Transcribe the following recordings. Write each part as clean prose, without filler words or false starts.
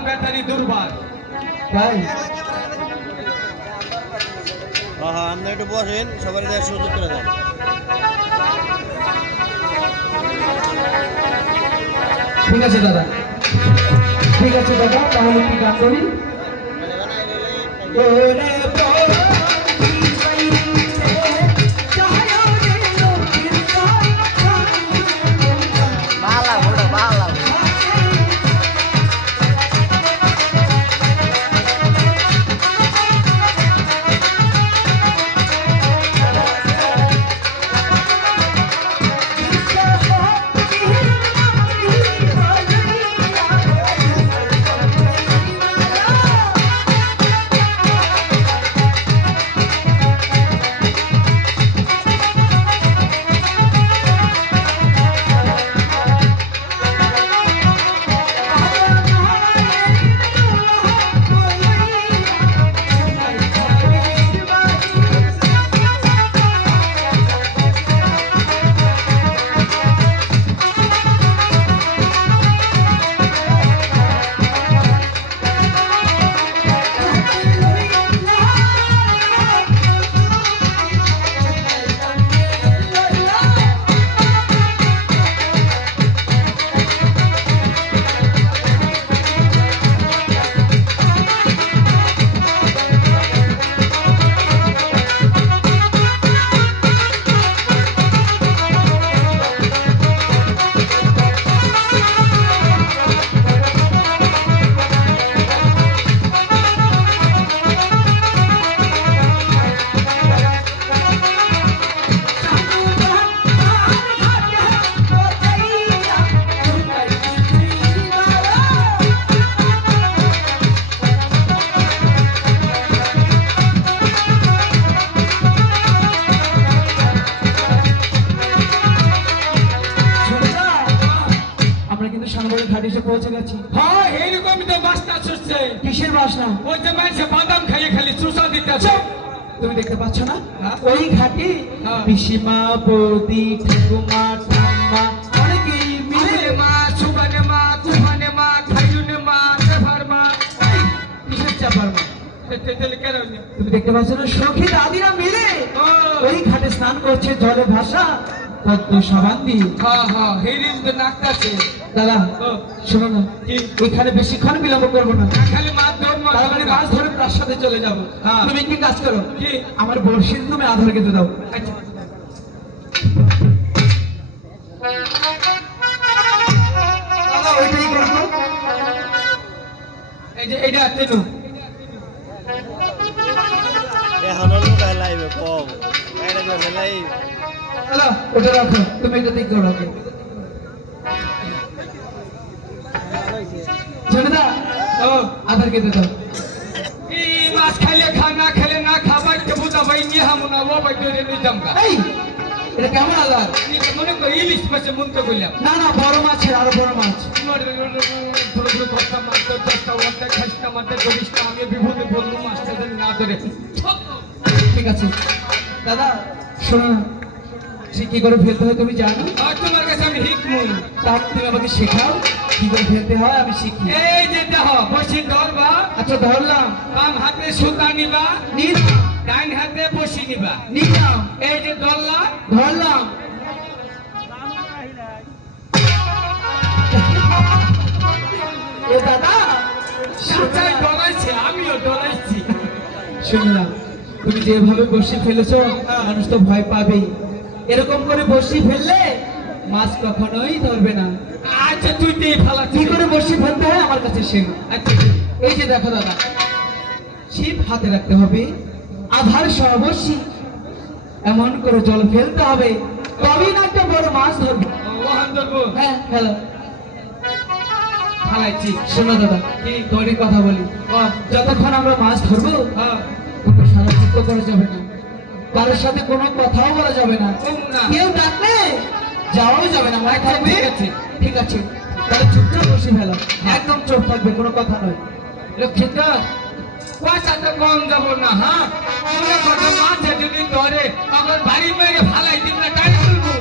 আমার ব্যাটারি দুর্বল। তাই আপনি একটু বসেন, সবাই সুযোগ করে দেন। ঠিক আছে দাদা, ঠিক আছে দাদা, তাহলে একটু গান করি। পৌঁছে গেছি। হ্যাঁ এইরকমই তো বাসটা ছুটছে। কিসের বাসনা? ওই যে মানুষে বাদাম খাইয়ে খালি চুষা দিতেছে। তুমি দেখতে পাচ্ছ না ওই ঘাটে পিসিমা, বৌদি, ঠাকুমা, ঠাম্মা অনেকেই মিলে মা, সুবানে মা, তুফানে মা, খাইজুনে মা, চাপার মা। কিসের চাপার মা? তুমি দেখতে পাচ্ছ না সখী দাদিরা মিলে ওই ঘাটে স্নান করছে জলে ভাসা পদ্ম সাবান দিয়ে। হ্যাঁ হ্যাঁ হিরিন তো নাকতাছে। দাদা শোনো না, এখানে বেশিক্ষণ বিলম্ব করবো না, খালি মাছ ধরবো, তারপরে মাছ ধরে প্রাসাদে চলে যাবো। হ্যাঁ। তুমি কি কাজ করো, কি আমার বড়শি তুমি আধার কেটে দাও। আচ্ছা দাদা ওইটাই করবো। এই যে এইটা তেনু এখনো লোকায় লাইবে কম, এটা করে লাইভ। দাদা ওটা রাখো, তুমি এটা দিক করে রাখো। জমিদা ও আধার কেটে দাও। এই মাছ খাইলে খা, না খেলে না খাবার কে বুঝা ভাই নিয়ে হামু না ও ভাই ধরে নিতাম গা। এই এটা কেমন আধার? মনে করি ইলিশ মাছে মন তো কইলাম না না, বড় মাছ, আরো বড় মাছ। ঠিক আছে দাদা শোনো না, সে কি করে ফেলতে হয় তুমি জানো? তোমার কাছে আমি হিকমু, তার তুমি আমাকে শেখাও কি করে ফেলতে হয়, আমি শিখি। এই যে দেহ বসি ধরবা। আচ্ছা ধরলাম। বাম হাতে সুতা নিবা, নিলাম। ডান হাতে বসি নিবা, নিলাম। এই যে ধরলা, ধরলাম। এ দাদা সাঁচাই ডরাইছে, আমিও ডরাইছি। শুনলাম তুমি যেভাবে বসি ফেলেছো মানুষ তো ভয় পাবেই। এরকম করে বসি ফেললে মাছ কখনোই ধরবে না। আচ্ছা তুই দিয়ে ফেলা কি করে বসি ফেলতে হয় আমার কাছে শেখো। আচ্ছা এই যে দেখো দাদা, ছিপ হাতে রাখতে হবে, আধার সর্বস্বী এমন করে জল ফেলতে হবে, তবেই না একটা বড় মাছ ধরবে। ওহান ধরবো। হ্যাঁ হ্যালো ফালাইছি। শোনো দাদা, কি তোরই কথা বলি, যতক্ষণ আমরা মাছ ধরবো হ্যাঁ কোনো সারাযুক্ত করা যাবে না, কারোর সাথে কোনো কথাও বলা যাবে না, না। কেউ ডাকলে যাওয়াও যাবে না, মায় থাকবে। ঠিক আছে। ঠিক আছে, তাহলে চুপচাপ বসে ফেলো, একদম চুপ থাকবে, কোনো কথা নয়। লক্ষ্মীটা পয়সা তো কম যাবো না। হ্যাঁ মনে করো মাছে যদি ধরে তখন বাড়ি মেরে ফালাই দিন না, টাইম তুলবো।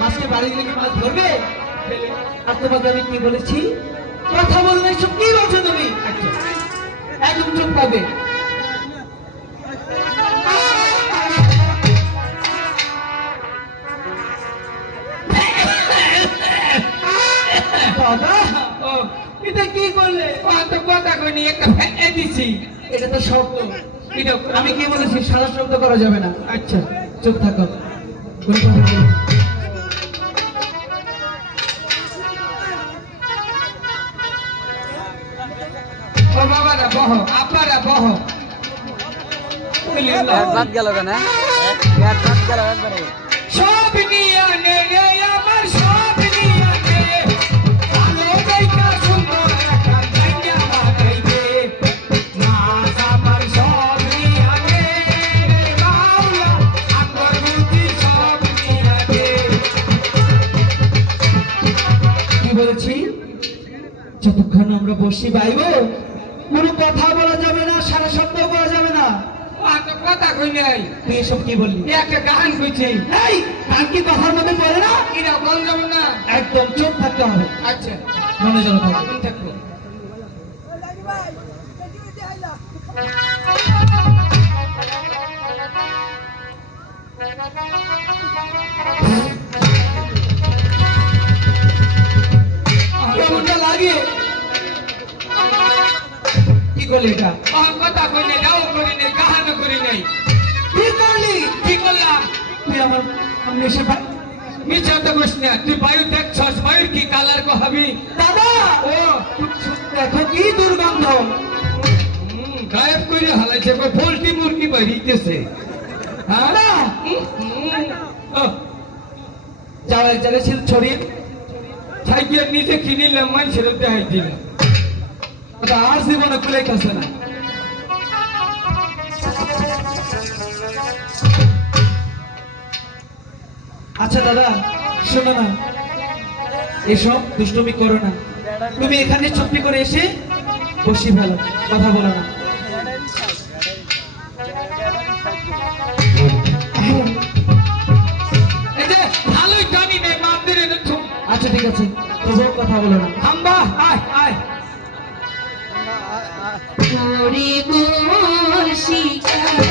মাছকে বাড়ি গেলে কি মাছ ধরবে? আর তোমাকে আমি কি বলেছি, কথা বললে এসব কি বলছো তুমি? আচ্ছা একদম চুপ থাকবে। দাদা, ও এটা কি করলে? ও তো কথা কইনি একটা ফেলে দিছি এটা তো শব্দ। এটা আমি কি বলেছি সারা শব্দ করা যাবে না। আচ্ছা চুপ থাকো, কোনো কথা বলো না। ও বাবারা বহ আপারা বহ বাদ গেল কেন বাদ গেল একবারে সব নিয়ে নে রে আমার সব নিয়ে নে ভালো গাইকা সুন্দর একটা গাইয়া বাজাইবে নাচ আমার সব নিয়ে নে রে মাওলা আমার বুদ্ধি সব নিয়ে নে কি বলেছি? যতক্ষণ আমরা বসি বাইব, কোনো কথা বলা যাবে না, সারা শব্দ করা যাবে না। ও তো কথা কই নাই তুই এসব কি বললি? একটা গান কইছি এই গান কি কথার মধ্যে পড়ে না? এটা কোন যাব না একদম চুপ থাকতে হবে, আচ্ছা মনোযোগ থাকবে। কোন থাকবো কেমনটা লাগে? কি করলি এটা? কথা কই নাই গাও করি নাই গাহানো করি নাই কি করলি? কি করলাম তুই আমার সামনে এসে মিছা তো কইস না তুই বায়ু দেখছস বায়ুর কি কালার কো হবি দাদা, ও দেখো কি দুর্গন্ধ। গায়েব করে হালাইছে কই পোল্ট্রি মুরগি বাড়িতেছে হ্যাঁ না, ও যাও এক জায়গায় ছিল ছড়িয়ে। সাইকেল নিজে কিনিলাম মানুষের দেখাই দিলাম ওটা আর জীবনে কুলাইতেছে না। আচ্ছা দাদা, শোনো না, এসব দুষ্টুমি করো না। তুমি এখানে চুপটি করে এসে বসি ফেলো, কথা বলো না। এই যে ভালোই জানি নাই মাদের আচ্ছা ঠিক আছে, তবুও কথা বলো না। হাম্বা আয় আয় তোরে বর্ষিকাতে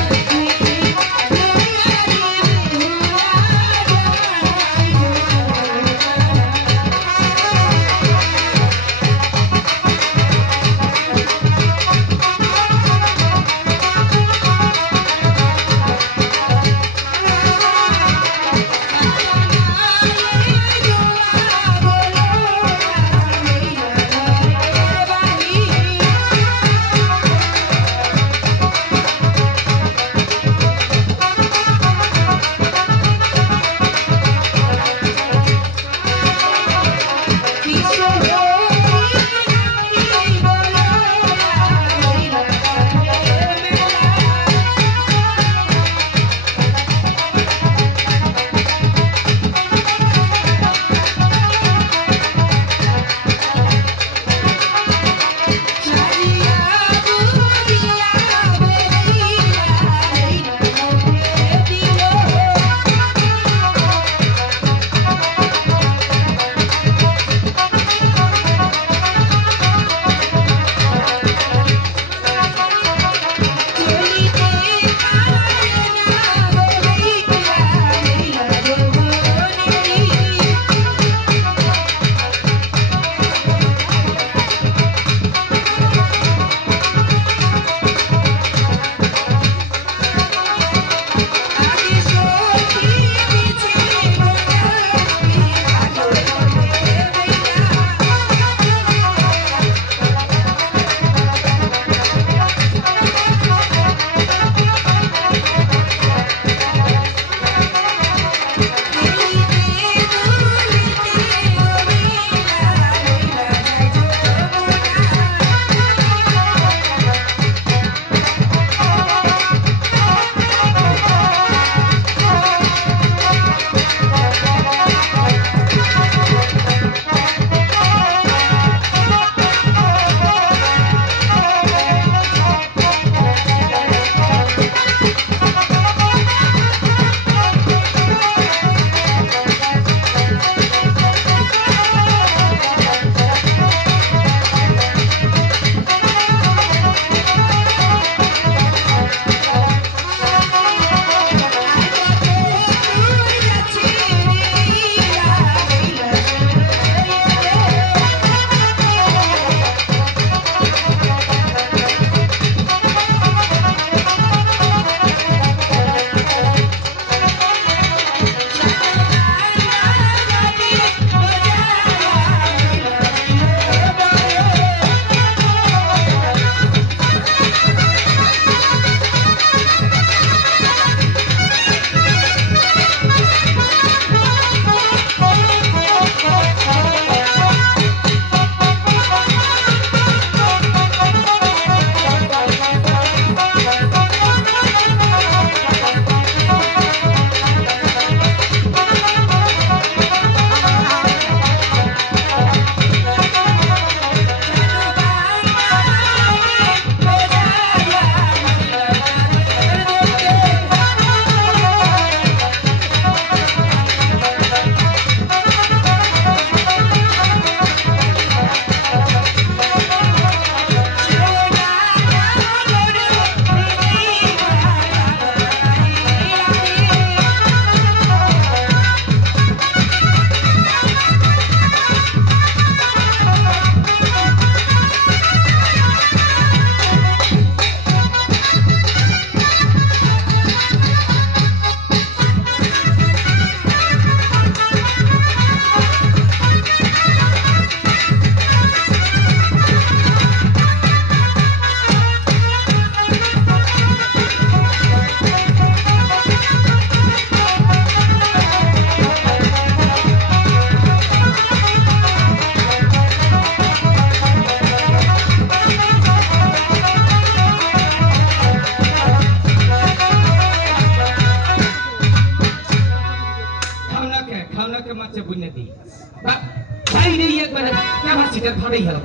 সেটা ভাবেই গেল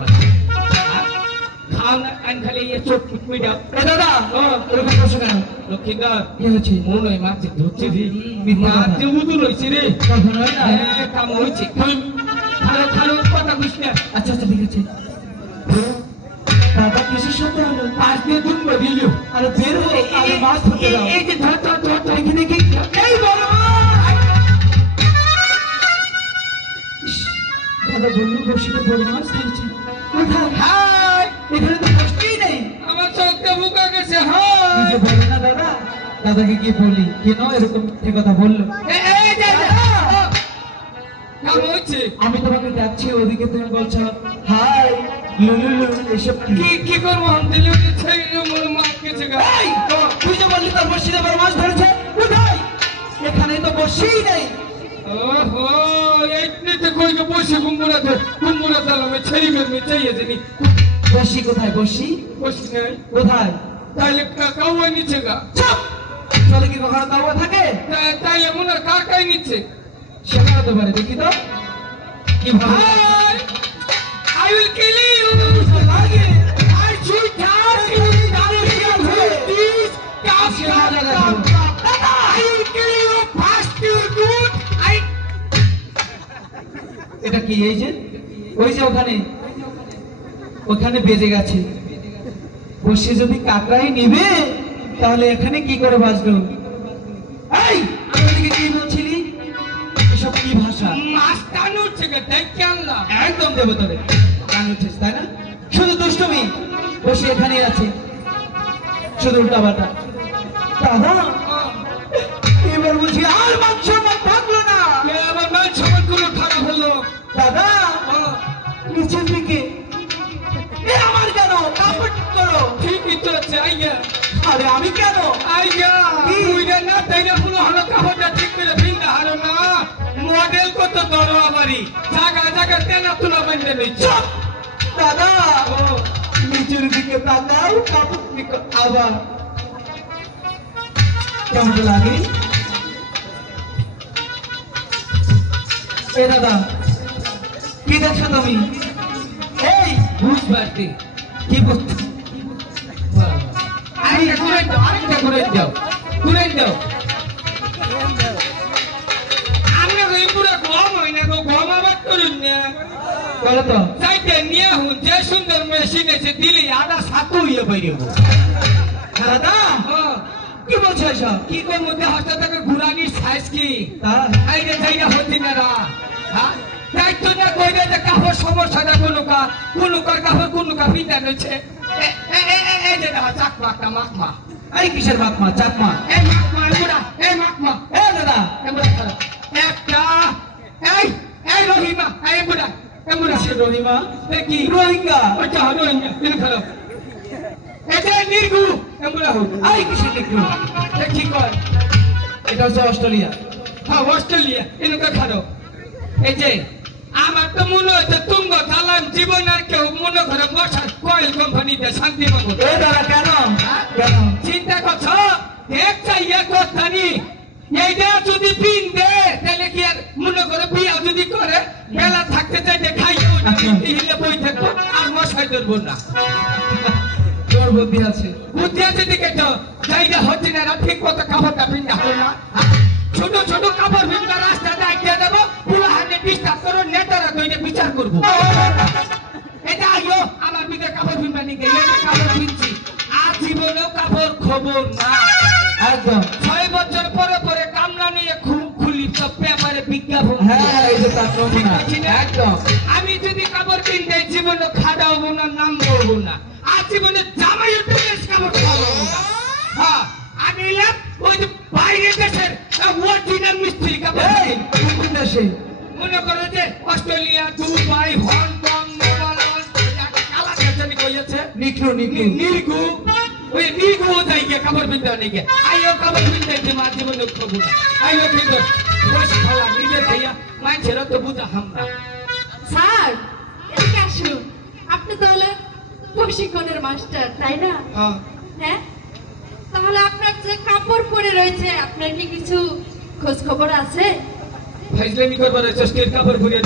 খাও না আইন খালি ইয়ে চোখ মিটা এ দাদা এরকম করছো কেন? লক্ষ্মীদার কি হচ্ছে? মনে হয় মাছ ধরছে রে মিথ্যা কথা। মাছ যে উদুর হয়েছে রে কখন হয় না? হ্যাঁ, কাম হয়েছে খালো খালো কথা বুঝ না আচ্ছা আচ্ছা ঠিক আছে। দাদা কিসের সাথে হলো? পাঁচ দিয়ে দুম্ব দিল আরে বের হো, আরে মাছ ধরতে দাও। এই যে ধর ধর ধর ধর এখানে কি এই বলো ইস, দাদা বললো বসিতে বড় মাছ ধরেছে। কোথায়? হাই এখানে তো বসতেই নেই। আমার চোখটা বুকা গেছে তুই হাই যে বলে না দাদা, দাদাকে গিয়ে বলি কেন এরকম সে কথা বললো। এই যে কাম হয়েছে আমি তোমাকে ডাকছি, ওদিকে তুমি বলছো হাই লুলুলু এসব কি? কি করবো আমি দিলে ছেড়ে মনে মাছ গেছে গা এই, তুই যে বললি তার বসিতে বড় মাছ ধরেছে, কোথায়? এখানে তো বসেই নেই। ওহো এইতে কই কে বসে কুমড়া দালামে ছেড়ে গেছে চাইয়ে জানি বসি কোথায়? বসি বসি নাই কোথায়? তাইলে কাউয়া নিচ্ছে গা চুপ! চলে কি কখনো কাউয়া থাকে? তাইলে মনে হয় কাকাই নিচ্ছে সেটা হতে পারে, দেখি তো কি ভাবে। Hi I will kill you লাগে। I should kill you this I will kill you fast you good I এটা কি? এই যে ওই যে ওখানে ওখানে বেজে গেছে। বসে যদি কাকড়াই নিবে তাহলে এখানে কি করে বাঁচলো? এই, আমি ওদিকে কি বলছিলি? এসব কি ভাষা? মাস্তান উঠছে গে দেখে আনলাম একদম দেবো তোরে। কান উঠেছে তাই না? শুধু দুষ্টুমি। বসে এখানে আছে শুধু উল্টাপাল্টা। দাদা এবার বলছি আর মাংস আমার থাকলো না। আমার মাল সামান গুলো খারাপ হলো দাদা নিচের দিকে এ আমার কেন? কাপড় ঠিক করো। ঠিকই তো আছে আইয়া আরে আমি কেন? আইয়া কি? উইরা না তাইলে পুরো হলো কাপড়টা ঠিক করে ভিন্দা হারো না মডেল কত ধরো আমারই জায়গা জায়গা তেনা তুলা বান্ধে নিচ্ছে চুপ! দাদা নিচের দিকে তাকাও, কাপড় ঠিক করো। আবার কেমন লাগে? এ দাদা কি দেখছো তুমি? এই বুঝ বাড়তি কি করছো? আরেকটা ঘুরে দাও আমরা ওই পুরো গম হয় না গো গম আবাদ করুন না বলো তো। চাইতে নিয়ে হুন যে সুন্দর মেশিন এসে দিলি আদা সাতু ইয়ে বেরিয়ে দাদা কি বলছো এসব? কি করবো হাসতে থাকে ঘুরানির সাইজ কি তাই? আইরে যাইরা হতি না রা হ্যাঁ দায়িত্ব না কইরে যে কাপড় সমস্যাটা কোনো কাপড় কোনো কাপিটা রয়েছে এই যে দেখা চাকমা মাকমা এই কিসের মাকমা চাকমা? এই মাকমা মাকমা এ দাদা এমরা খারাপ একটা এই রহিমা এই বুড়া এমরা সে রহিমা কি রোহিঙ্গা। ওটা হলো ইন খারাপ এটা নির্গু এমরা হোক এই কিসের দেখলো? কি কর এটা হচ্ছে অস্ট্রেলিয়া। হ্যাঁ অস্ট্রেলিয়া এনুকা খারাপ এই যে আমার তো মনে হচ্ছে তুঙ্গ চালান জীবন আর কেউ মনে করে বসার কয়েল কোম্পানিতে শান্তি পাবো এ দাদা কেন? কেন? চিন্তা করছ এক চাইয়া কথানি এইটা যদি পিন দে তাহলে কি আর মনে করে বিয়া যদি করে বেলা থাকতে চাইতে খাইও হিলে বই থাকবো আর মশাই ধরবো না তোর বুদ্ধি আছে। বুদ্ধি আছে দিকে তো জায়গা হচ্ছে না এরা ঠিক মতো কাপড়টা পিন্ডা হলো না ছোট ছোট কাপড় পিন্ডা রাস্তা দায়িত্ব দেবো পুরো হাতে ডিস্টার্ব করো নেতারা দইনে বিচার করবো এটা আইও আমার ভিতরে কাপড় পিন্ডা নিয়ে গেলে কাপড় পিনছি আর জীবনেও কাপড় খবর না একদম। 6 বছর পরে পরে কামলা নিয়ে খুলি সব পেপারে বিজ্ঞাপন হ্যাঁ এই যে তার নমুনা। একদম। আমি যদি কাপড় কিনতে জীবনে খাওয়া হবো না নাম বলবো না আর জীবনে জামাই কাপড় খাওয়াবো না হ্যাঁ আমি এলাম ওই যে বাইরে দেশের অরিজিনাল মিস্ত্রি কাপড় এই কোন দেশে? মনে করো যে অস্ট্রেলিয়া দুবাই হংকং কালা দেশে কইছে নিকলু নিকলু। নির্গু ওই নির্গু যাই গিয়ে কাপড় পিনতে নাকি আইও কাপড় পিনতে যে মা জীবনে খবর আইও কিন্তু পয়সা খাওয়া নিজের ভাইয়া মানুষের তো বুঝা হামরা স্যার এদিকে আসুন। আপনি তাহলে প্রশিক্ষণের মাস্টার তাই না? হ্যাঁ, তাহলে আপনার যে কাপড় পরে রয়েছে আপনার কি কিছু খোঁজ খবর আছে? ফাইজলামি করবার চেষ্টার কাপড় ঘুরিয়ে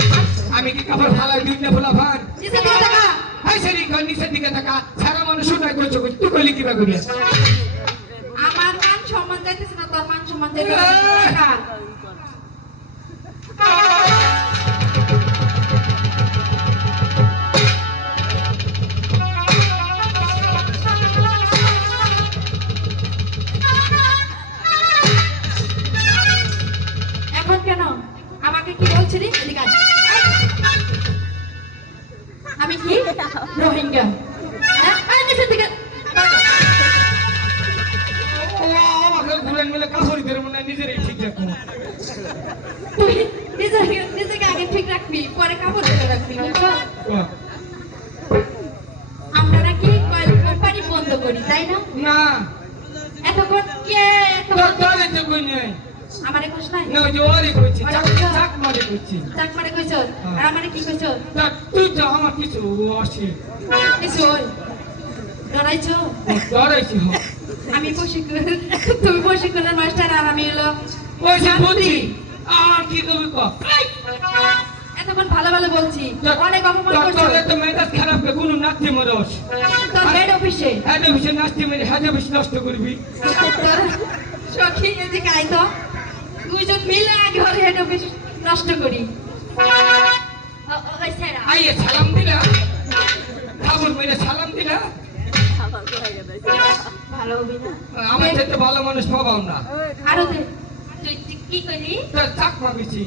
আমি কি কাপড় ফালাই দিই না ফুলা ফান নিচে দিকে টাকা হাই সেরি কোন নিচের দিকে টাকা সারা মানুষ শুনাই কইছো তুই কইলি কিবা করিয়া আমার মান সম্মান যাইতেছে না তোর মান সম্মান যাইতেছে টাকা এখন কেন আমাকে কি বলছিলি এদিকে আয়। আমি কি রোহিঙ্গা হ্যাঁ এই নিচের দিকে ও আমাকে ঘুরেন মিলে কাপড় ধরে মনে হয় নিজেরই ঠিক রাখবো তুই নিজেকে আগে ঠিক রাখবি পরে কাপড় ধরে রাখবি বুঝছো? আমরা নাকি কয়েল কোম্পানি বন্ধ করি তাই না না এতক্ষণ কে তোর তোরে তো কই নাই আমারে কইছ নাই না জোরে কইছি চাক মারে কইছি চাক মারে কইছ আর আমারে কি কইছ তা তুই তো আমার কিছু আসি কিছু ওই ডরাইছো ডরাইছি হ আমি প্রশিক্ষণ তুমি প্রশিক্ষণের মাস্টার আর আমি হলো ওই যে বুঝি আর কি কবি ক এতক্ষণ ভালো ভালো বলছি অনেক অপমান করছো তোর তো মেজাজ খারাপ কে কোন নাচতে মরস তোর হেড অফিসে হেড অফিসে নাচতে মেরে হেড অফিস নষ্ট করবি সখী এদিকে আই তো দুইজন মিলে আগে ওর হেড অফিস নষ্ট করি ওই স্যার আইয়ে সালাম দিলা খাবর মেরে সালাম দিলা ভালো হবি না আমার চাইতে ভালো মানুষ পাবাও না আরো দে তুই কি কইলি তোর চাক মাগিছি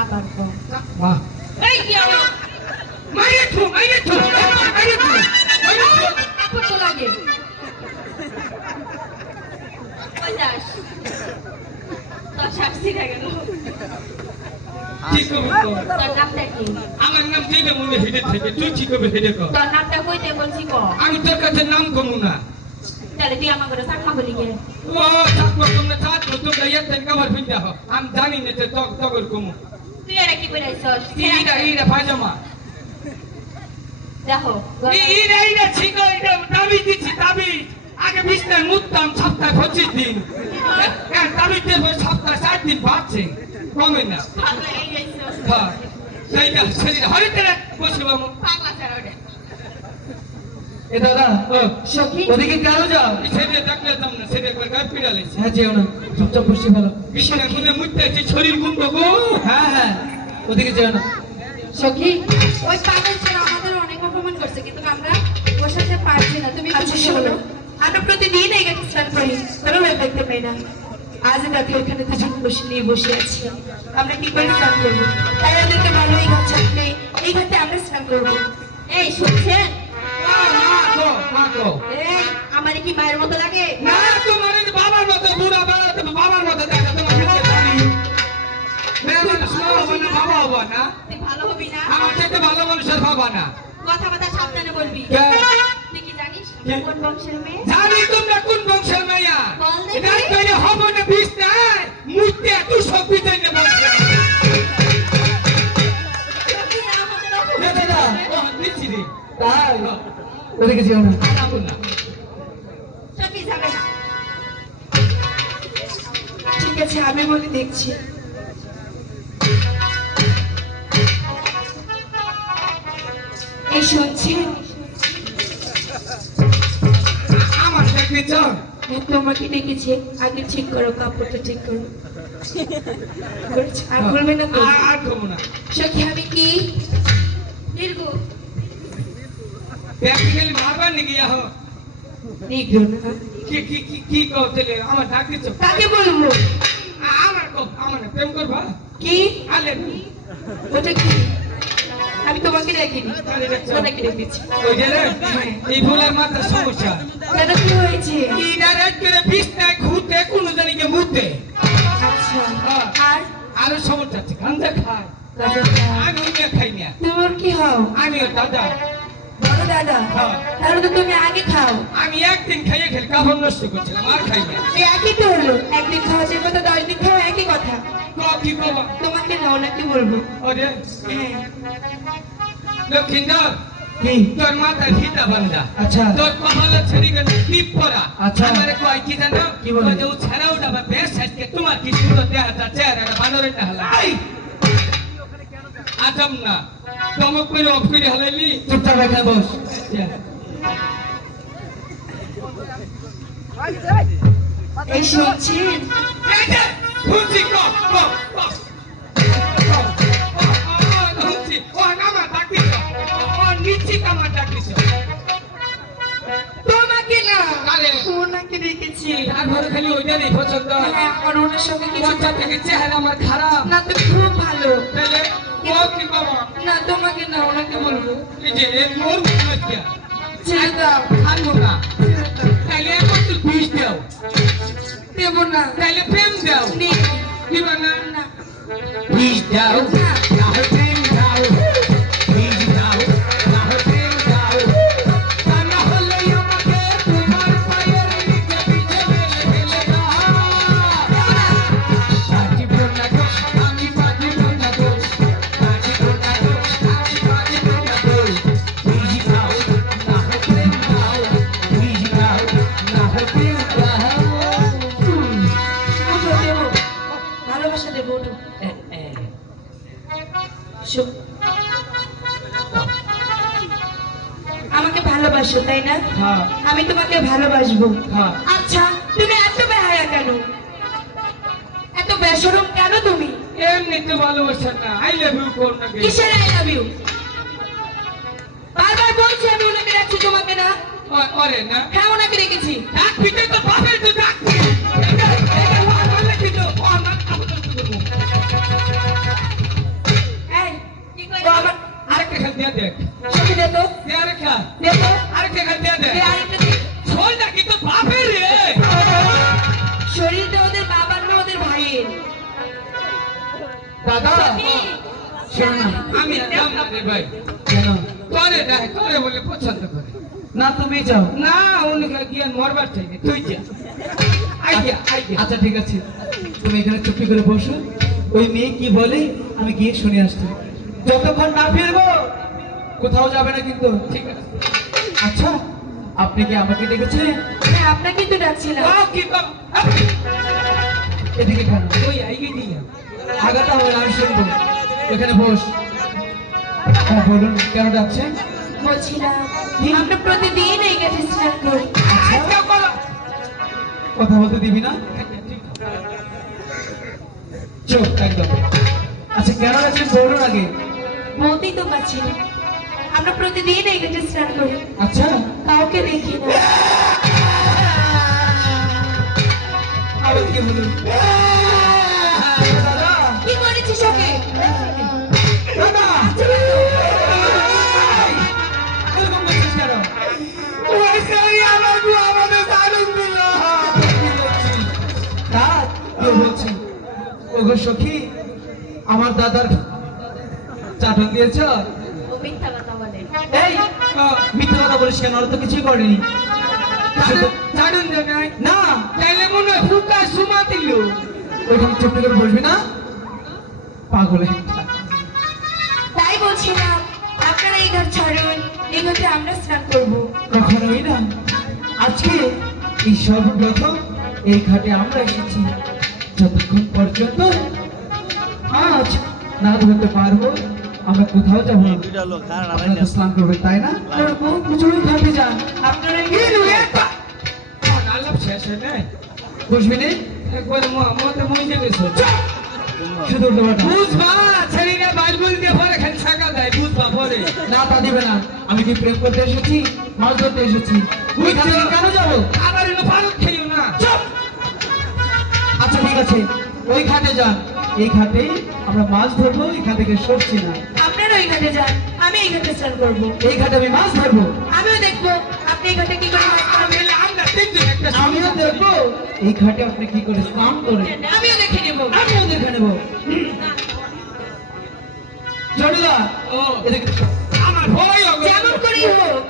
আবার কর চাক মা এই কি আমার মাইরে থু মাইরে থু মাইরে থু আপন তো লাগে পঞ্চাশ তোর শাস্তি থাকে না কি কবি ক তোর নামটা কি আমার নাম দিবে মনে হেডে থেকে তুই কি কবি হেডে ক তোর নামটা কইতে বলছি ক আমি তোর কাছে নাম কমু না তাহলে তুই আমার করে চাকমা বলি কে ও চাকমা তোমরা চাকমা তোমরা ইয়াতে কভার ফিন্দা হ আমি জানি না যে তগর কমু তুই এটা কি করে আইছস ইরা পায়জামা দেখো ইরা ছিল এটা দাবি দিছি দাবি আগে বিছনায় মুততাম সপ্তাহে 25 দিন দাবি দেব সপ্তাহে 7 দিন বাড়ছে কমে না পাগলা এই যাইছস হ্যাঁ সেইটা সেটা হরিতে বসে বাবু পাগলা ছাড়া ওটা এ দাদা ও সখী ওদিকে কেন যাও সেটা ডাকলে দাম না সেটা একবার গায়ে পিড়ালেছে হ্যাঁ যেও না চুপচাপ বসে ভালো বিছনায় মুতে মুততে আছে শরীর গুন্দ গো হ্যাঁ হ্যাঁ ওদিকে যেও না সখী ওই পাগল ছেলে আমাদের অনেক অপমান করছে কিন্তু আমরা ওর সাথে পারছি না তুমি আচ্ছা শোনো আমরা প্রতিদিন এই ঘাটে স্নান করি তবে ওই দেখতে পাই না আজ দেখো এখানে দুজন বসে নিয়ে বসে আছি আমরা কি করে স্নান করবো তাই আমাদেরকে ভালো এই ঘাট ছাড়লে এই ঘাটে আমরা স্নান করবো এই শুনছেন মা গো এই আমার কি মায়ের মতো লাগে না তোমার এই বাবার মতো বুড়া বাবা বাবার মতো দেখা তোমার কাছে জানি মেয়ে মানুষ হবে না বাবা হবো না তুই ভালো হবি না আমার চাইতে ভালো মানুষের বাবা না কথা কথা সাবধানে বলবি কে? তুই কি জানিস কে? কোন বংশের মেয়ে জানি তোমরা কোন বংশের মেয়া বল দেখি। এটা কইলে হবে না বিষ নাই মুইতে তুই সব বিতে নে বলছে সখী, আমাদের অপমান এ দাদা ও দিছি রে তাই ওদিকে যেও না যাবো না সখী যাবে না ঠিক আছে আমি বলে দেখছি এই শুনছেন আমার দেখতে চাও তোমাকে ডেকেছে আগে ঠিক করো কাপড়টা ঠিক করো করেছো? আর বলবে না তো আর কমু না সখী আমি কি নির্গু প্র্যাকটিক্যালি মারবার নাকি আহ নিগ্রো না কি কইলে আমার ডাক দিছ কাকে বলবো আমার কো আমার প্রেম করবা কি আলে ওটা কি আমি তোমাকে ডাকিনি ওটাকে ডেকেছি ওই যে রে এই ফুলের মাথার সমস্যা দাদা কি হয়েছে এই ডাইরেক্ট করে বিষ নাই ঘুরতে কোন জায়গায় মুতে আচ্ছা হ্যাঁ। আর আরো সমস্যা আছে গাঞ্জা খায় গাজর খাও। আমি উনিয়া খাই না তোমার কি হও আমিও দাদা বড় দাদা হ্যাঁ। তাহলে তো তুমি আগে খাও আমি একদিন খাইয়ে খেলে কাপড় নষ্ট করছিলাম আর খাই না এই একই তো হলো একদিন খাওয়া যে কথা 10 দিন খাওয়া একই কথা কি করবো তোমাকে খাও নাকি বলবো ওরে হ্যাঁ লক্ষিন্দর কি তোর মাথায় ফিতা বান্ধা আচ্ছা তোর কপালে ছেড়ে গেল টিপ পরা আচ্ছা। আমারে কয় কি জানো কি বলে? ওই যে ও ছাড়াও ডাবা বেশ আজকে তোমার কি সুন্দর দেহা তার চেহারাটা বানরের না হলা আজম না দমক করে অফ করে হালাইলি চুপচাপ এখানে বস। এই শুনছেন এই যে শুনছি কম কম কম শুনছি ও নামা ডাকিস ও নিচি কামা ডাকিস তোমাকে না আরে ওনাকে রেখেছি তার ঘরে খালি ওইটারই পছন্দ হ্যাঁ আমার ওনার সঙ্গে কিছু কোনটা থেকে চেহারা আমার খারাপ না তো খুব ভালো তাহলে ও কি বাবা না তোমাকে না ওনাকে বলবো এই যে এর মোর মুখে ছেড়ে দাও খানবো না তাহলে এখন তুই বিষ দাও দেবো না তাহলে প্রেম দাও নেই দিবা না না বিষ দাও না হয় প্রেম দাও বিষ দাও না হয় প্রেম দাও তা না হলে আমাকে তোমার পায়ের নিচে পিছে ফেলে দাও বাজিব না গো আমি বাজিব না গো বাজিব না গো আমি বাজিব না গো বিষ দাও না হয় প্রেম দাও বিষ দাও না হয় প্রেম দাও ওঠো দেবো ভালোবাসা দেবো ওঠো শো। আমাকে ভালোবাসো তাই না হ্যাঁ আমি তোমাকে ভালোবাসবো হ্যাঁ। আচ্ছা তুমি এত বেহায়া কেন এত বেশরম কেন তুমি এমনিতে ভালোবাসা না আই লাভ ইউ কোন না কিসের আই লাভ ইউ বারবার বলছি আমি ওনাকে রাখছি তোমাকে না ওরে না হ্যাঁ ওনাকে রেখেছি ডাক পিতে তো বাপের তো ডাক দিয়ে এটা ভালো কিন্তু আমার এই কি কই ও আমার আরেকটা খেল দিয়ে দেখ সত্যি দে তো দে আরেকটা দে তো আরেকটা খেল দিয়ে দে দে আরেকটা দে ছোলটা কিন্তু বাপের রে শরীরটা ওদের বাবার না ওদের ভাইয়ের দাদা কি? শোনো না। আমি যাব না রে ভাই কেন তোরে নাই তোরে বলে পছন্দ করে না তুমি যাও। না উনকে গিয়ে মরবার চাইবে তুই যা আইয়া আচ্ছা ঠিক আছে তুমি এখানে চুপি করে বসো, ওই মেয়ে কি বলে আমি গিয়ে শুনে আসছি। যতক্ষণ না ফিরবো কোথাও যাবে না কিন্তু। ঠিক আছে আচ্ছা আপনি কি আমাকে ডেকেছেন? হ্যাঁ আপনাকে তো ডাকছিলাম ও কি বাবা এদিকে কেন? ওই আইগে দিয়া আগাটা হবে আমি শুনবো। এখানে বস। হ্যাঁ বলুন কেন ডাকছেন? বলছিলাম আমরা প্রতিদিন এই গেটে স্নান করি আচ্ছা বলো কথা বলতে দিবি না? চুপ একদম। আচ্ছা কেন ডাকছেন বলুন আগে। বলতেই তো পারছি না আমরা প্রতিদিন এই গেটে স্নান করি আচ্ছা কাউকে দেখি না আবার কি বলুন? দাদা কি করেছিস ওকে দাদা এরকম করছিস কেন? ওই সেই আমার বউ আমাদের দারুণ দিল রাত কেউ বলছি ওগো সখী আমার দাদার চাটন দিয়েছ? ও মিথ্যা কথা বলে। এই মিথ্যা কথা বলিস কেন? ওরা তো কিছুই করেনি। দারুণ দে নাই না তাইলে মনে হয় হুকা সুমা দিল ওইখানে চুপ করে বসবি না? পাগল একটা। তাই বলছিলাম আপনারা এই ঘর ছাড়ুন এই ঘরে আমরা স্নান করবো কখনোই না। আজকে এই সর্বপ্রথম এই ঘাটে আমরা এসেছি। যতক্ষণ পর্যন্ত আজ না ধরতে পারবো আমরা কোথাও যাবো না। দুইটা লোক খারাপ আপনারা তো স্নান করবেন তাই না? চলুন ঘাটে যান। আপনারা আলাপ শেষ হয় নাই বসবি নে? একবার মতে মইতে গেছো শুধু উল্টোপাল্টা। বুঝবা ছেড়িনা বাইবল দিয়ে পরে খালি ছাকা দেয় বুঝবা পরে না তা দিবে না। আমি কি প্রেম করতে এসেছি? মাছ ধরতে এসেছি। ওই ঘাটে কেন যাবো? আবার এনে ফারুক খেয়েও না চুপ! আচ্ছা ঠিক আছে ওই ঘাটে যান। এই ঘাটে আমরা মাছ ধরবো, এখান থেকে সরছি না। আপনারা ওই ঘাটে যান আমি এই ঘাটে স্নান করবো এই ঘাটে আমি মাছ ধরবো। আমিও দেখবো আপনি এই ঘাটে কি করে মাছ ধরেন। তাহলে আমরা তিনজন একটা আমিও দেখবো এই ঘাটে আপনি কি করে স্নান করেন। আমিও দেখে নেবো আমিও দেখে নেবো। জটিলা ও এদিকে আমার ভয় হবে যেমন করেই হোক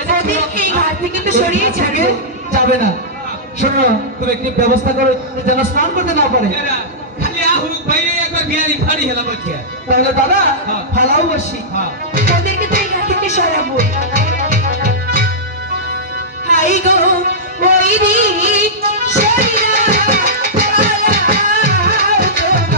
ওদেরকে এই ঘাট থেকে তো সরিয়ে ছাড়বো যাবে না। শোনো তুমি একটি ব্যবস্থা করো যেন স্নান করতে না পারে। এরা খালি আহুক বাইরে একবার বিয়ারি ফাড়ি হেলা বকিয়া তাহলে দাদা হ্যাঁ। ফালাও বসি। হ্যাঁ ওদেরকে তো এই ঘাট থেকে সরাবো হাই গো ওই রি সরিয়া পালাও তোমার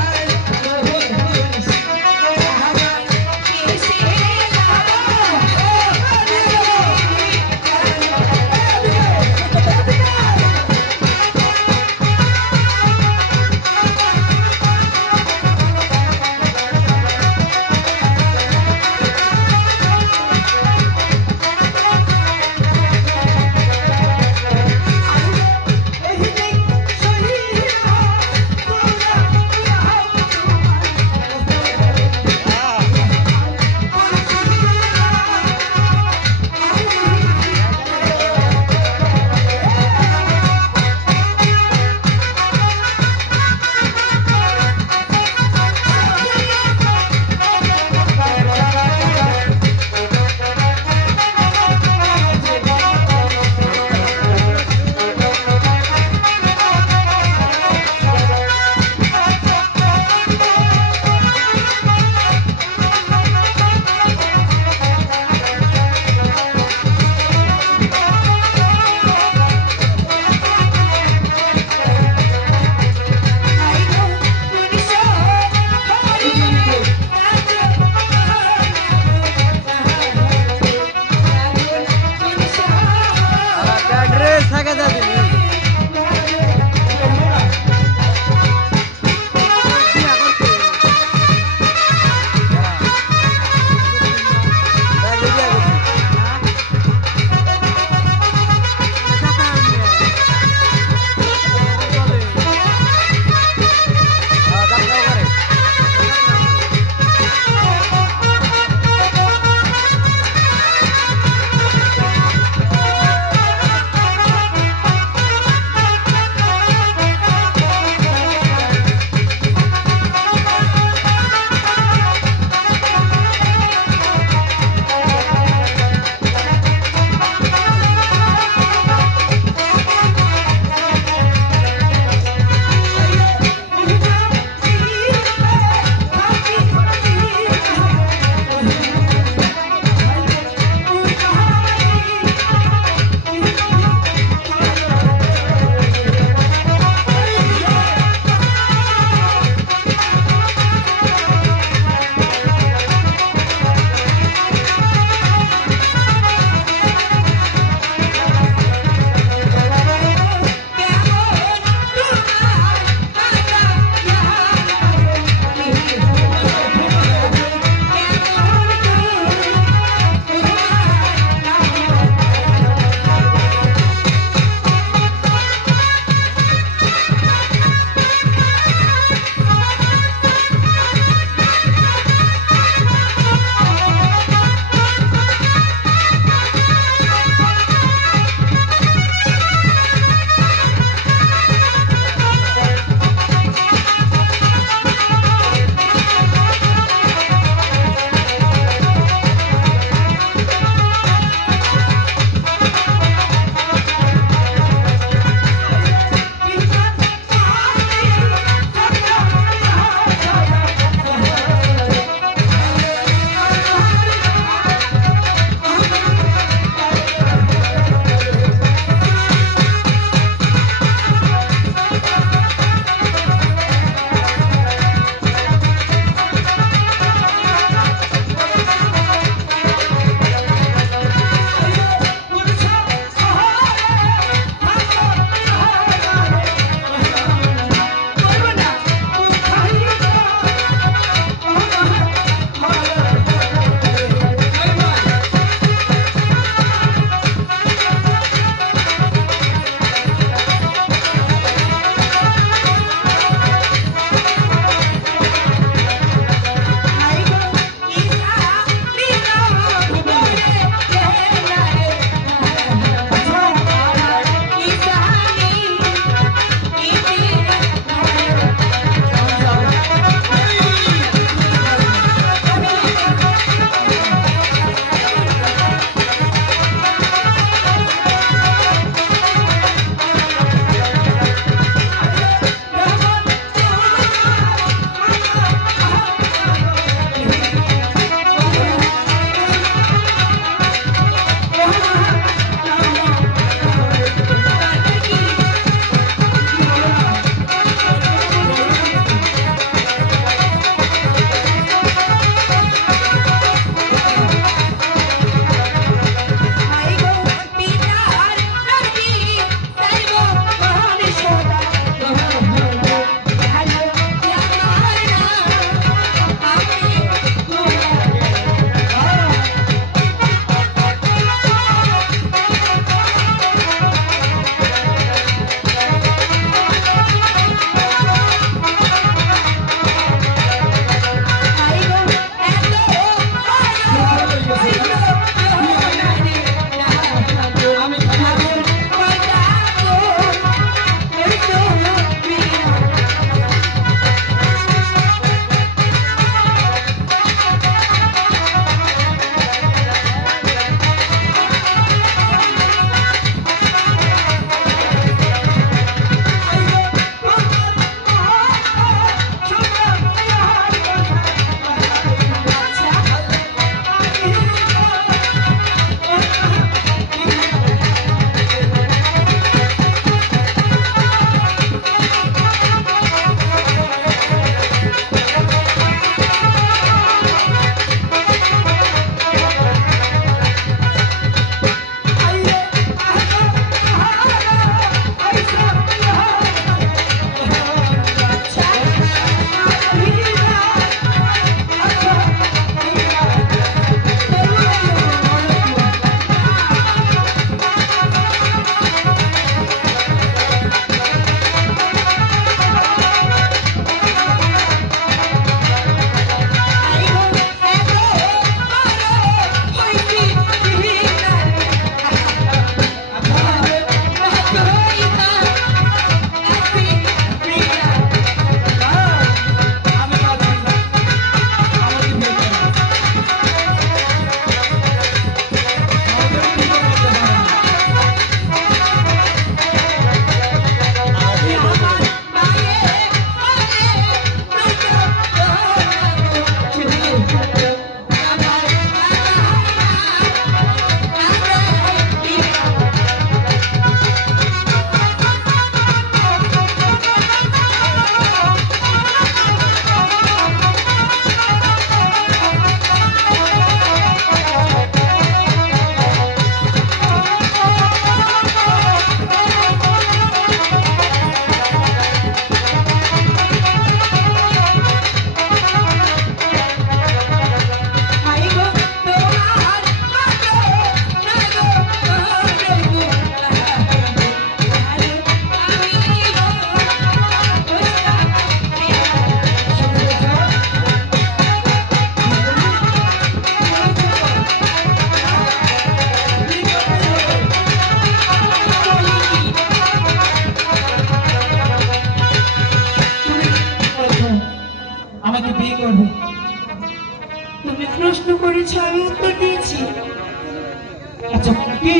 আচ্ছা কি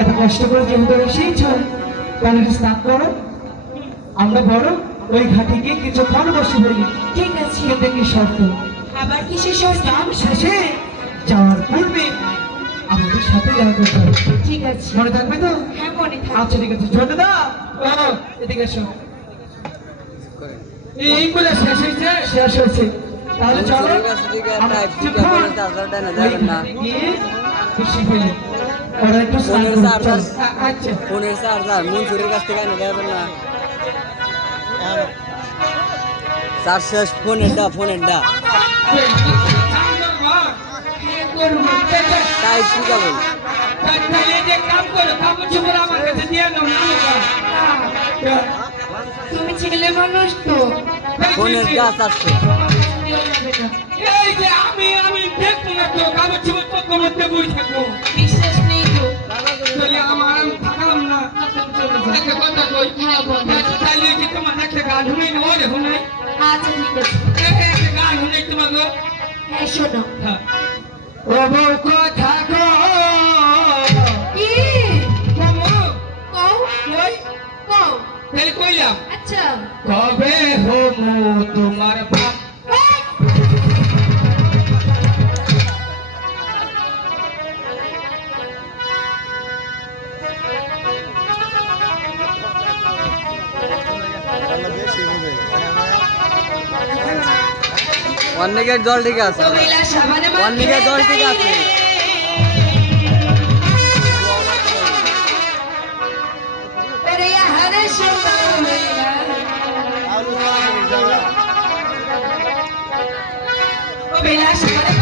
এত কষ্ট করে যেহেতু এসেইছ তাহলে একটু স্নান করো, আমরা বড় ওই ঘাটে গিয়ে কিছুক্ষণ বসে বলি। ঠিক আছে, কিন্তু কি শর্ত, আবার কিসের শর্ত? স্নান শেষে যাওয়ার পূর্বে আমাদের সাথে দেখা করতে হবে। ঠিক আছে, মনে থাকবে তো? হ্যাঁ মনে থাকবে। আচ্ছা ঠিক আছে, ছোট দা এদিকে এসো। এইগুলো শেষ হয়েছে। শেষ হয়েছে, তাহলে চলো আমরা টাইপ ঠিক কিছুক্ষণ আছে চার্জারটা না ওই দেবেন না ঘাটে গিয়ে বসে ফেলি। ওরা একটু স্নান ফোনের করবে, চার্জার চলো। আচ্ছা ফোনের চার্জার মনসুরের কাছ থেকে এনে দেবেন না চার্জ শেষ ফোনেরটা হ্যাঁ করবো। টাইপ ঠিক আছে তাহলে যে কাম করো কাপড় চোপড় আমার কাছে দিয়ে নাও না তুমি ছেলে মানুষ তো, ফোনের কাজ আসছে দেওয়া যাবে না। এই যে আমি দেখবো না তো কাপড় চোপড় তো তোমার বই থাকবো বিশ্বাস নেই তো? তাহলে আমি থাকলাম না। একটা কথা কই, হ্যাঁ বলো। তাহলে কি তোমার একটা গান শুনাই না ওরে শুনাই আচ্ছা ঠিক আছে, একটা গান শুনাই তোমার গো। হ্যাঁ শোনো। ও বউ কথা কো কি? কমো কও, কই কও। তাহলে কইলাম আচ্ছা, কবে হবো তোমার বাপ অনেকের জল ঠিক আছে কবিলা সাবানে মাখে অনেকের জল ঠিক আছে ওরে আহারে শোনো কবিলা সাবানে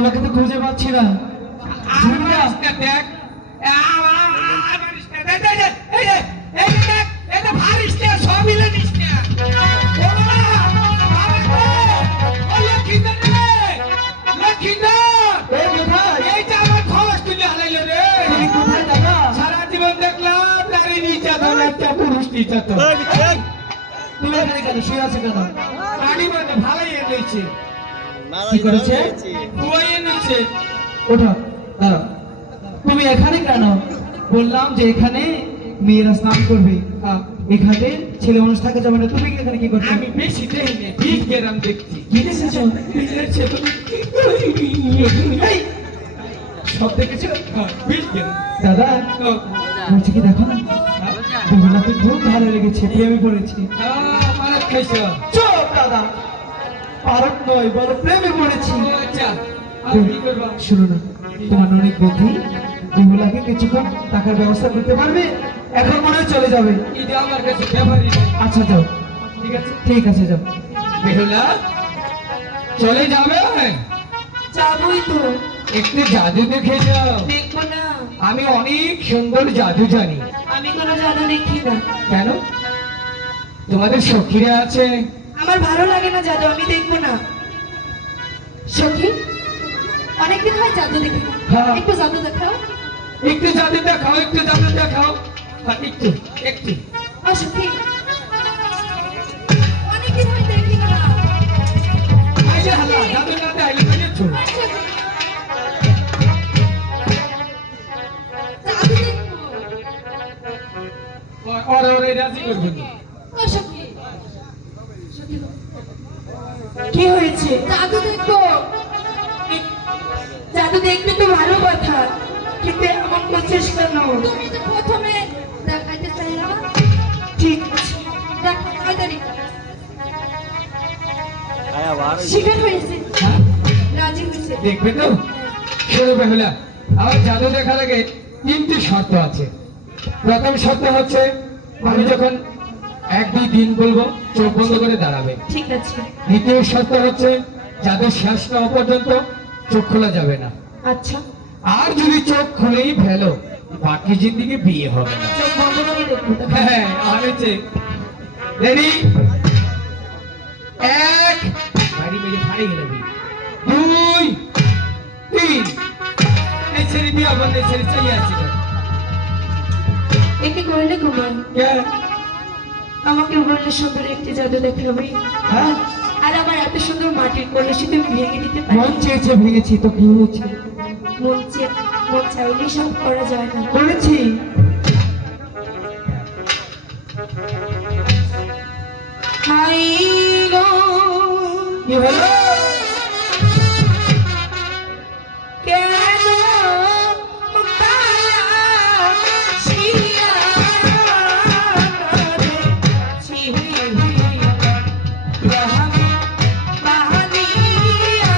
তোমাকে তো খুঁজে পাচ্ছি না। আর মারিসটা দেখ মারিসটা দেখ এই দেখ এটা ভারিসটা সব মিলে নিসটা ও লক্ষ্মীন্দর এই কোথায়? এইটা আমার খবর তুলে হারাইলো রে তুমি কোথায় দাদা? সারা জীবন দেখলাম নারী নির্যাতন একটা পুরুষ নির্যাতন তুমি এখানে কেন শুয়ে আছো কেন? নারী মানে ভালোই এনেছে কি করেছে? বুয়াই এনেছে ওঠো, দাঁড়াও। তুমি এখানে কেন? বললাম যে এখানে মেয়েরা স্নান করবে, এখানে ছেলে মানুষ থাকে যাবে না। তুমি এখানে কি করছো? আমি বেশি দেই না ঠিক গেরাম দেখছি কি দেখেছো? দেখেছে তুমি এই, সব দেখেছো বেশ গেরাম দাদা বলছি কি দেখো না, বিমলাকে খুব ভালো লেগেছে, প্রেমে পড়েছি। মারাত খাইছ চুপ দাদা, পারক নয় বলো প্রেমে পড়েছি। আচ্ছা আমি কি করবো শুনো না, তোমার অনেক বুদ্ধি, বিমলাকে কিছুক্ষণ টাকার ব্যবস্থা করতে পারবে? এখন মনে হয় চলে যাবে। এটা আমার কাছে ব্যাপারই নেই আচ্ছা যাও, ঠিক আছে ঠিক আছে যাও। বেহুলা চলে যাবে যাবই তো, একটু জাদু দেখে যাও দেখবো না। আমি অনেক সুন্দর জাদু জানি আমি কোনো জাদু দেখি না। কেন তোমাদের সখীরা আছে আমার ভালো লাগে না জাদু, আমি দেখবো না। সখী অনেকদিন হয় জাদু দেখি না। হ্যাঁ। একটু জাদু দেখাও। একটু জাদু দেখাও একটু জাদু দেখাও একটু একটু ও সখী অনেকদিন হয় দেখি না। আইসা হালা জাদু না দেখাইলে বুঝেছো জাদু দেখবো। ওরে ওরে রাজি করবে না ও সখী সখী গো, কি হয়েছে? জাদু দেখবো। জাদু দেখবে তো ভালো কথা, কিন্তু এমন করছিস কেন? তুমি তো প্রথমে দেখাইতে চাইলা। ঠিক আছে, দেখো তাড়াতাড়ি আবার শিকার হয়েছে, হ্যাঁ রাজি হয়েছে। দেখবে তো শোনো বেহুলা আমার জাদু দেখার আগে তিনটি শর্ত আছে প্রথম শর্ত হচ্ছে আমি যখন 1-2 দিন বলবো চোখ বন্ধ করে দাঁড়াবে ঠিক আছে। দ্বিতীয় শর্ত হচ্ছে জাদু শেষ না হওয়া পর্যন্ত চোখ খোলা যাবে না আচ্ছা, আর যদি চোখ খুলেই ফেলো বাকি জিন্দিগি বিয়ে হবে না চোখ বন্ধ করে দেখবো তো। হ্যাঁ আনেছে রেডি 1 বাড়ি মেরে ফাড়ে গেল 2 3 এই ছেড়ে বিয়া বন্ধে ছেড়ে চাই আছে একে করলে ঘুমান, কে আমাকে বললে সুন্দর একটি জাদু দেখাবে, হ্যাঁ, আর আমার এত সুন্দর মাটির কলসি তুমি ভেঙে দিতে পারো। মন চেয়েছে ভেঙেছি তো কি হয়েছে? মন চাইলেই সব করা যায় না। করেছি। হাই গো, কি হলো? কেন বাসিয়া করেছি রহমে বাহানিয়া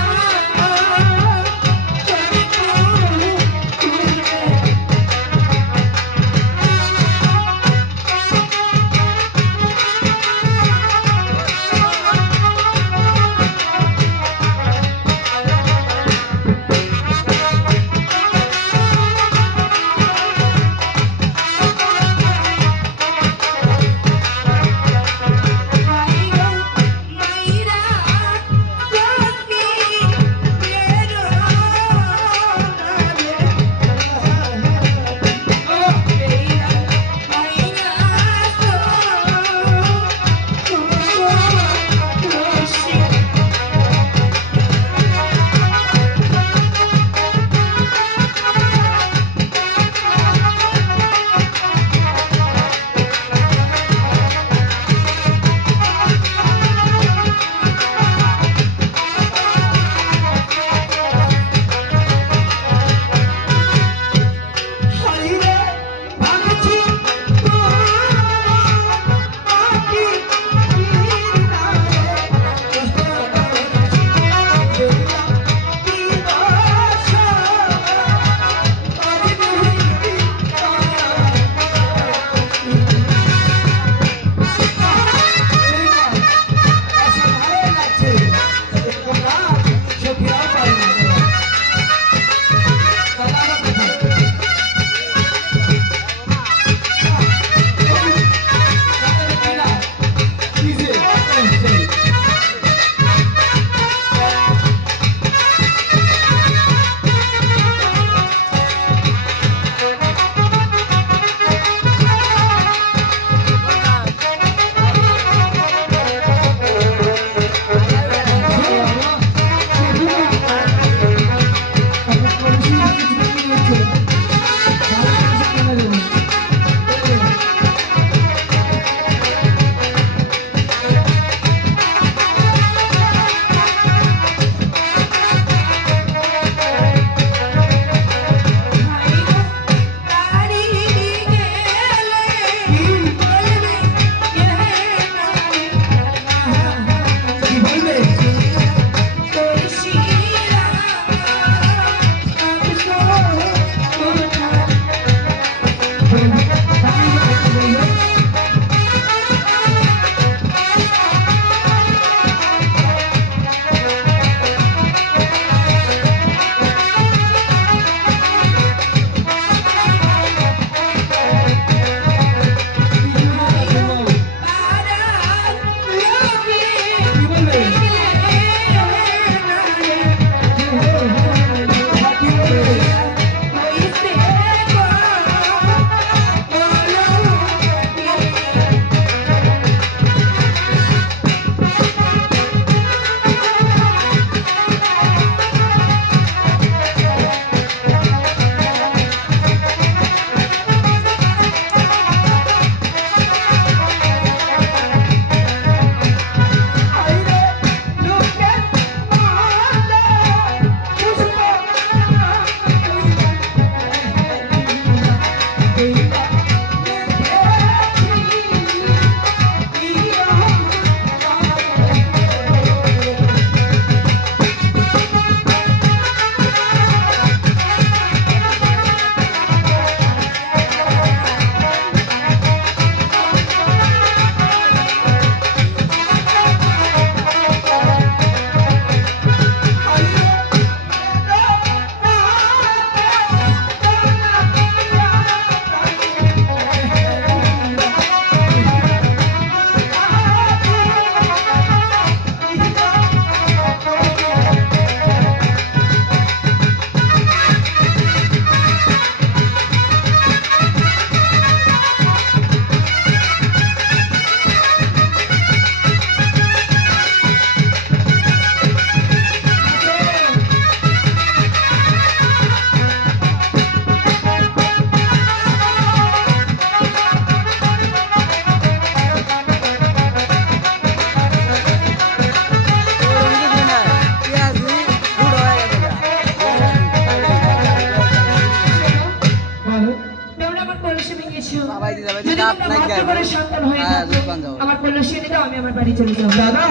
করে সন্তান হয়ে থাকো আমার কলসি এনে দাও, আমি আমার বাড়ি চলে যাবো। দাদা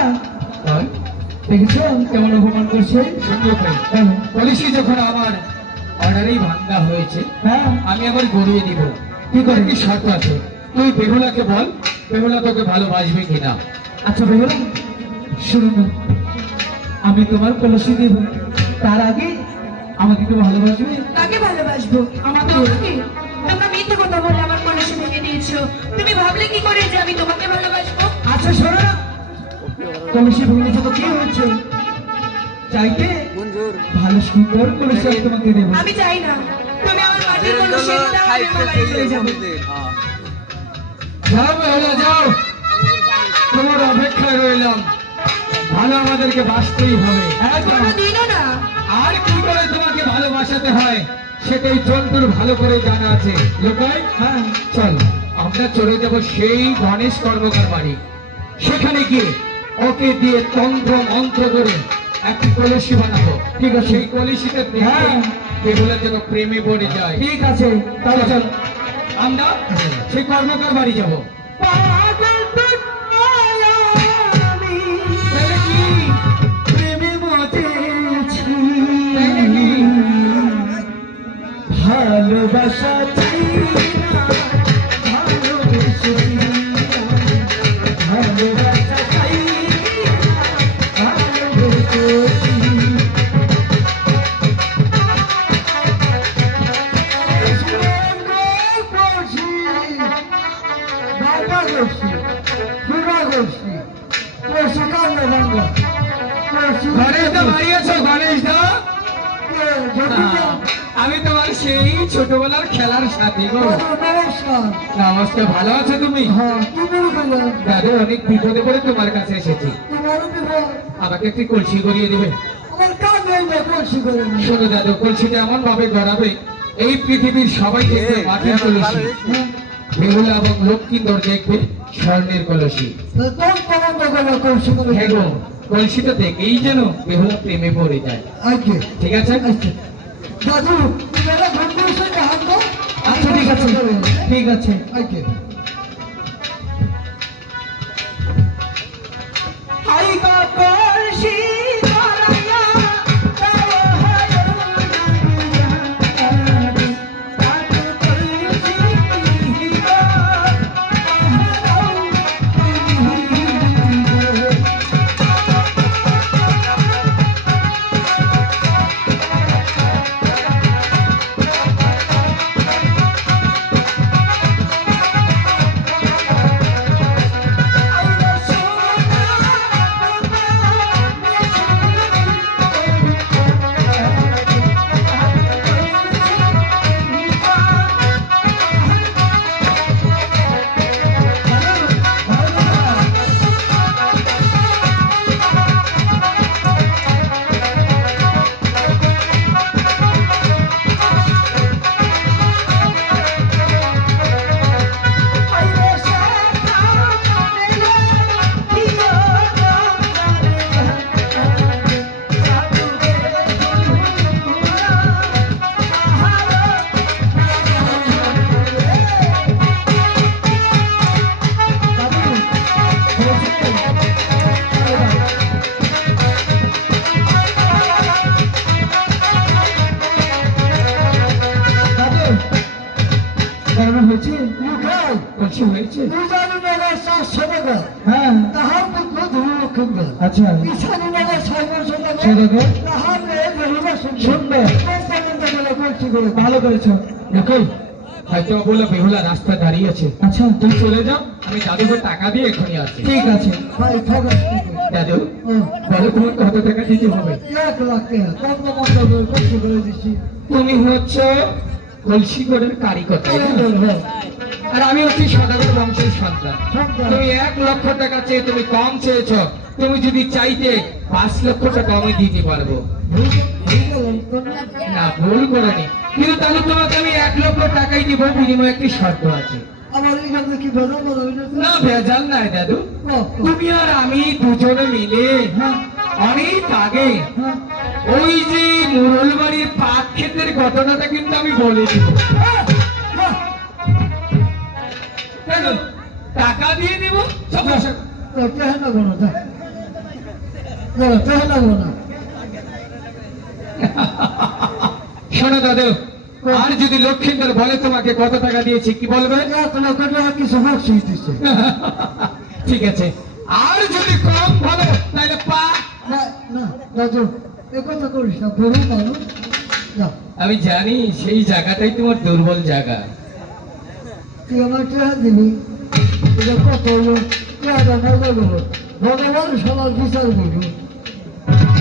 দেখেছো কেমন অপমান করছে? পলিসি যখন আমার অর্ডারেই ভাঙ্গা হয়েছে, হ্যাঁ আমি আবার গড়িয়ে দিব। কি করে? কি শর্ত আছে? তুই বেহুলাকে বল, বেহুলা তোকে ভালোবাসবে কিনা। আচ্ছা বেহুলা শুনো না, আমি তোমার কলসি দেব, তার আগে আমাকে একটু ভালোবাসবে। কাকে ভালোবাসবো? আমাকে। তোমাকে? তোমরা মিথ্যে কথা বলে আমার কলসি ভেঙে দিয়েছো। তুমি ভাবলে কি করে যে আমি তোমাকে ভালোবাসবো? আচ্ছা শোনো না, কলসি ভেঙেছে তো কি হয়েছে? চাইতে ভালো সুন্দর কলসি আমি তোমাকে দেবো। আমি চাই না, তুমি আমার মাটির কলসি এনে দাও, আমি আমার বাড়ি চলে যাবো। যাও বেহুলা যাও, তোমার অপেক্ষায় রইলাম। ভালো আমাদেরকে বাঁচতেই হবে। কোনোদিনও না। আর কি করে তোমাকে ভালোবাসাতে হয় সেটাই জন্তুর ভালো করে জানা আছে। লোকাই, হ্যাঁ চল আমরা চলে যাব সেই গণেশ কর্মকার বাড়ি। সেখানে গিয়ে ওকে দিয়ে তন্ত্র মন্ত্র করে একটি কলসি বানাবো। ঠিক আছে? সেই কলসিতে হ্যাঁ। বেহুলা যেন প্রেমে পড়ে যায়। ঠিক আছে, তাহলে চল। আমরা সেই কর্মকার বাড়ি যাব। পাগল দুনিয়া আমি তাহলে কি? প্রেমে মতেছি, তাই নাকি? ভালোবাসা চাই না, ভালোবেসে ভালোবাসা চাই না, ভালোবেসেছি। গণেশ দা বাড়ি আছো? গণেশ দা, আমি তোমার সেই ছোটবেলার খেলার সাথী গো। নমস্কার, ভালো আছো তুমি? দাদু অনেক বিপদে পড়ে তোমার কাছে এসেছি, আমাকে একটি কলসি গড়িয়ে দেবে। শোনো দাদু, কলসিটা এমন ভাবে গড়াবে এই পৃথিবীর সবাই দেখবে মাটির কলসি, বেহুলা এবং লক্ষ্মীন্দর দেখবে স্বর্ণের কলসি। হ্যাঁ গো, কলসিটা দেখেই যেন বেহুলা প্রেমে পড়ে যায়। ঠিক আছে? দাদু আচ্ছা ঠিক আছে, ঠিক আছে। আইগা কলসি গড়াইয়া দাও হায় নাগিয়া, তাতে কলসি হয়েছে? কলসি হয়েছে? হ্যাঁ আচ্ছা সুন্দর, ভালো করেছো। দেখো হয়তো বলে বেহুলা রাস্তা দাঁড়িয়ে আছে। আচ্ছা তুমি চলে যাও, আমি দাদুকে টাকা দিয়ে এখনই আসছি। ঠিক আছে। দাদু বলো তোমার কত টাকা দিতে হবে? তুমি হচ্ছ কলসিগড়ের কারিগর, তাই না? আর আমি হচ্ছি সদাগর বংশের সন্তান। তুমি 1 লক্ষ টাকা চেয়ে তুমি কম চেয়েছ, তুমি যদি চাইতে 5 লক্ষ টাকা আমি দিতে পারবো। না ভুল করেনি, কিন্তু তাহলে তোমাকে আমি 1 লক্ষ টাকাই দিব, বিনিময়ে একটি শর্ত আছে। না ভেজাল নাই দাদু, তুমি আর আমি দুজনে মিলে অনেক আগে ওই যে মুরল বাড়ির পাট ক্ষেতের ঘটনাটা কিন্তু আমি বলে দিব। টাকা দিয়ে নিব সব বসে টেহা লাগবো না টেহা লাগবো না শোনো দাদু, আর যদি লক্ষ্মীন্দর বলে তোমাকে কত টাকা দিয়েছি কি বলবে? 1 লক্ষ টাকা কিছু বকশিস দিচ্ছে ঠিক আছে, আর যদি কম বলো তাহলে পা। না না দাদু এ কথা করিস না গরু মানুষ যা আমি জানি সেই জায়গাটাই তোমার দুর্বল জায়গা। তুই আমার টেহা দিবি এটা কত হলো টেহাটা মজা করবো ভগবান সবার বিচার করবো